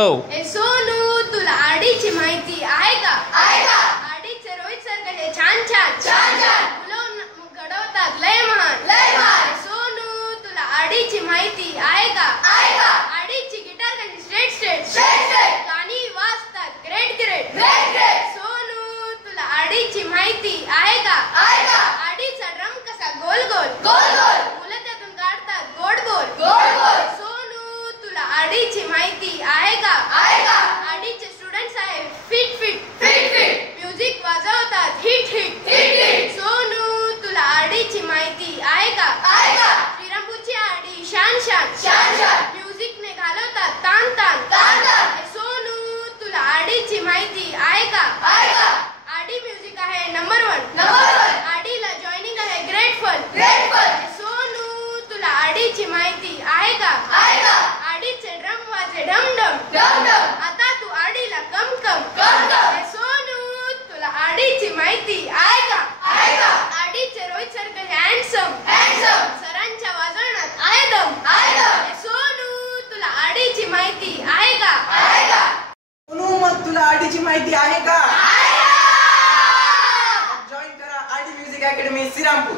ए सोनू, तुला आडीची माहिती आहे का? आडीचे रोहित सर कसे छान मुलं घडवतात लय महान. ए सोनू, तुला आडीची माहिती आहे का? आडीची गिटार कशी स्ट्रेट गाणी वाजतात ग्रेट. सोनू, तुला आडीची माहिती आहे का? आडीचा ड्रम कसा गोल मुलं त्यातून काढतात गोड बोल. सोनू, तुला आडीची माहिती आहे का? आडीचे स्टुडंट्स आहे फिट म्युझिक वाजवतात हिट. सोनू, तुला आडीची माहिती आहे का? श्रीरामपूरची आडी शान म्युझिकने घालवतात तान. सोनू, तुला आडीची माहिती आहे का? आडी म्युझिक आहे नंबर 1. आडीला जॉइनिंग आहे ग्रेटफुल. सोनू, तुला आडीची माहिती आहे का? आडीचे ड्रम वाजे ढम. आता तू आडीला कम. सोनू, तुला आडीची माहिती आहे का? आडीचे रोहित सर कसे हँडसम सरांच्या वाजवण्यात आहे दम. सोनू, तुला आडीची माहिती आहे का? सोनू, मग तुला आडीची माहिती आहे का? जॉईन करा आडी म्युझिक अकॅडमी श्रीरामपूर.